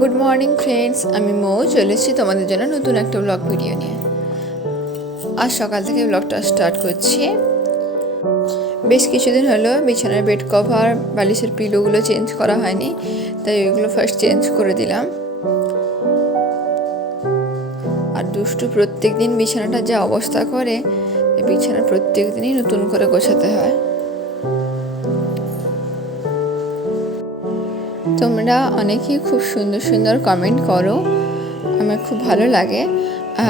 Good morning friends, আমি মৌ চলে এসেছি তোমাদের জন্য নতুন একটা ব্লগ ভিডিও নিয়ে। আজ সকাল থেকে ব্লগটা স্টার্ট করছি। বেশ কিছুদিন হলো বিছানার বেড কভার বালিশের পিলোগুলো চেঞ্জ করা হয়নি, তাই ওইগুলো ফার্স্ট চেঞ্জ করে দিলাম। আর দুষ্টু প্রত্যেক দিন বিছানাটা যা অবস্থা করে, বিছানা প্রত্যেক দিনই নতুন করে গোছাতে হয়। তোমরা অনেকেই খুব সুন্দর সুন্দর কমেন্ট করো, আমার খুব ভালো লাগে।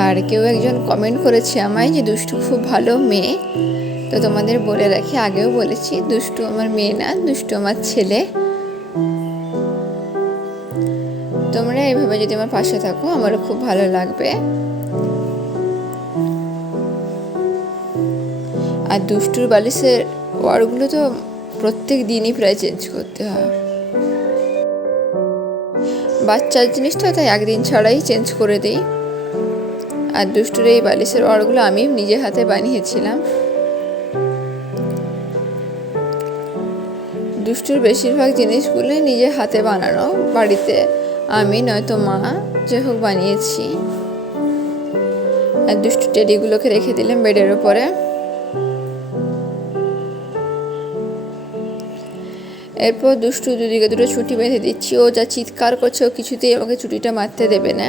আর কেউ একজন কমেন্ট করেছে আমায় যে দুষ্টু খুব ভালো মেয়ে। তো তোমাদের বলে রাখি, আগেও বলেছি, দুষ্টু আমার মেয়ে না, দুষ্টু আমার ছেলে। তোমরা এইভাবে যদি আমার পাশে থাকো আমারও খুব ভালো লাগবে। আর দুষ্টুর বালিশের ওয়ারগুলো তো প্রত্যেক দিনই প্রায় চেঞ্জ করতে হয়। বাচ্চার জিনিসটা তাই একদিন ছাড়াই চেঞ্জ করে দিই। আর দুষ্টুর এই বালিশের ওয়ারগুলো আমি নিজে হাতে বানিয়েছিলাম। দুষ্টুর বেশিরভাগ জিনিসগুলোই নিজে হাতে বানানো, বাড়িতে আমি নয়তো মা যে হোক বানিয়েছি। আর দুষ্টু টেডিগুলোকে রেখে দিলাম বেডের ওপরে। এরপর দুষ্টু দুদিকে দুটো ছুটি বেঁধে দিচ্ছি। ও যা চিৎকার করছে, ও কিছুতেই আমাকে ছুটিটা মারতে দেবে না।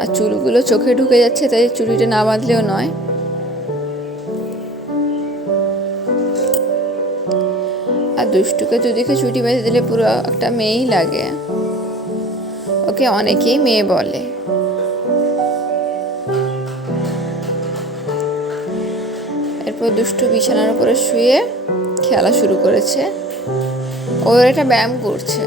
আর চুলগুলো চোখে ঢুকে যাচ্ছে, তাই চুটিটা না বাঁধলেও নয়। আর দুষ্টুকে দুদিকে ছুটি বেঁধে দিলে পুরো একটা মেয়েই লাগে। ওকে অনেকেই মেয়ে বলে। এরপর দুষ্টু বিছানার উপরে শুয়ে খেলা শুরু করেছে। ওর একটা ব্যায়াম করছে।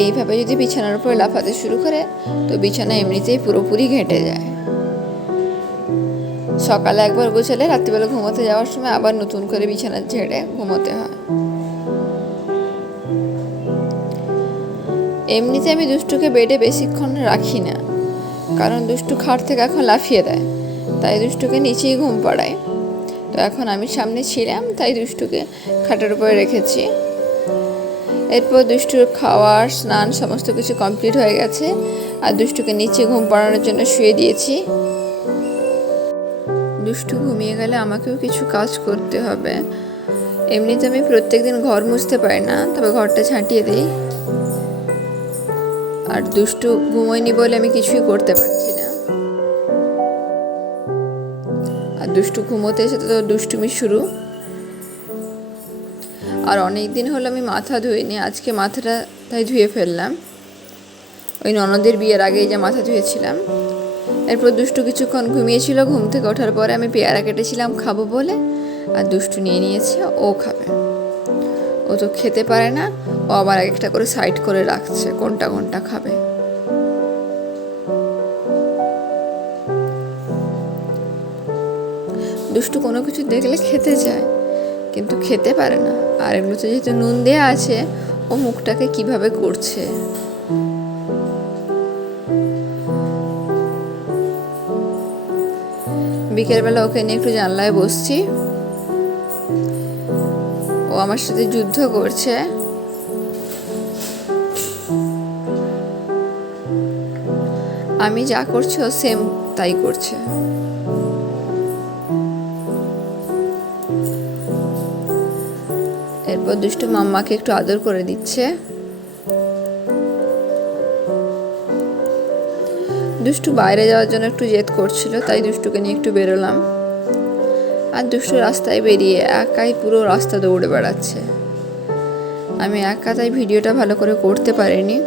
এইভাবে যদি বিছানার উপরে লাফাতে শুরু করে, তো বিছানা এমনিতেই পুরোপুরি ঘেঁটে যায়। সকালে একবার গোছালে রাত্রিবেলা ঘুমোতে যাওয়ার সময় আবার নতুন করে বিছানা ঝেড়ে ঘুমোতে হয়। এমনিতে আমি দুষ্টুকে বেডে বেশিক্ষণ রাখি না, কারণ দুষ্টু খাট থেকে এখন লাফিয়ে দেয়, তাই দুষ্টুকে নিচেই ঘুম পাড়াই। তো এখন আমি সামনে ছিলাম, তাই দুষ্টুকে খাটের উপরে রেখেছি। এরপর দুষ্টুর খাওয়ার স্নান সমস্ত কিছু কমপ্লিট হয়ে গেছে। আর দুষ্টুকে নিচে ঘুম পাড়ানোর জন্য শুয়ে দিয়েছি। দুষ্টু ঘুমিয়ে গেলে আমাকেও কিছু কাজ করতে হবে। এমনিতে আমি প্রত্যেকদিন ঘর মুছতে পারি না, তবে ঘরটা ছাঁটিয়ে দিই। আর দুষ্টু ঘুমোয়নি বলে আমি কিছুই করতে পারছি না। আর দুষ্টু ঘুমোতে এসে তো দুষ্টুমি শুরু। আর অনেক দিন হলো আমি মাথা ধুইনি, আজকে মাথাটা তাই ধুয়ে ফেললাম। ওই ননদের বিয়ের আগেই যে মাথা ধুয়েছিলাম। এরপর দুষ্টু কিছুক্ষণ ঘুমিয়েছিল। ঘুম থেকে ওঠার পরে আমি পেয়ারা কেটেছিলাম খাবো বলে, আর দুষ্টু নিয়ে নিয়েছে, ও খাবে। ও তো খেতে পারে না, ও আবার একটা করে সাইড করে রাখছে কোনটা কোনটা খাবে। দুষ্টু কোনো কিছু দেখলে খেতে চায়, কিন্তু খেতে পারে না। আর এগুলোতে যেহেতু নুন দেওয়া আছে, ও মুখটাকে কিভাবে করছে। বিকেলবেলা ওকে নিয়ে একটু জানলায় বসছি। ও আমার সাথে যুদ্ধ করছে। আমি যা করছি ও সেম তাই করছে। এরপর দুষ্টু মাম্মাকে একটু আদর করে দিচ্ছে। দুষ্টু বাইরে যাওয়ার জন্য একটু জেদ করছিল, তাই দুষ্টুকে নিয়ে একটু বেরোলাম। আর দুষ্টু রাস্তায় বেরিয়ে একাই পুরো রাস্তা দৌড়ে বেড়াচ্ছে। আমি একা, তাই ভিডিওটা ভালো করে করতে পারিনি।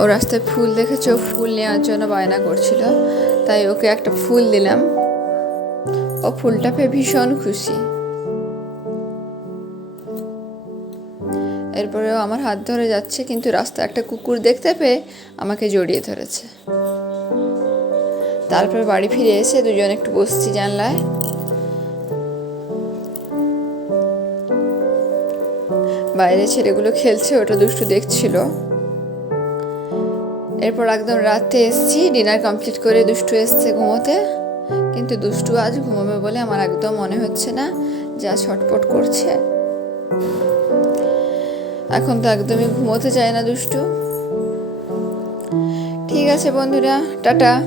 ও রাস্তায় ফুল দেখেছে, ও ফুল নেওয়ার জন্য বায়না করছিল, তাই ওকে একটা ফুল দিলাম। ও ফুলটা পেয়ে ভীষণ খুশি। এরপরেও আমার হাত ধরে যাচ্ছে, কিন্তু রাস্তায় একটা কুকুর দেখতে পেয়ে আমাকে জড়িয়ে ধরেছে। তারপর বাড়ি ফিরে এসে দুজন একটু বসছি জানলায়। বাইরে ছেলেগুলো খেলছে, ওটা দুষ্টু দেখছিল। এরপর একদম রাতে এসছি, ডিনার কমপ্লিট করে দুষ্টু এসছে ঘুমোতে। কিন্তু দুষ্টু আজ ঘুমাবে বলে আমার একদম মনে হচ্ছে না, যা ছটপট করছে। এখন তো একদমই ঘুমোতে চায় না দুষ্টু। ঠিক আছে বন্ধুরা, টাটা।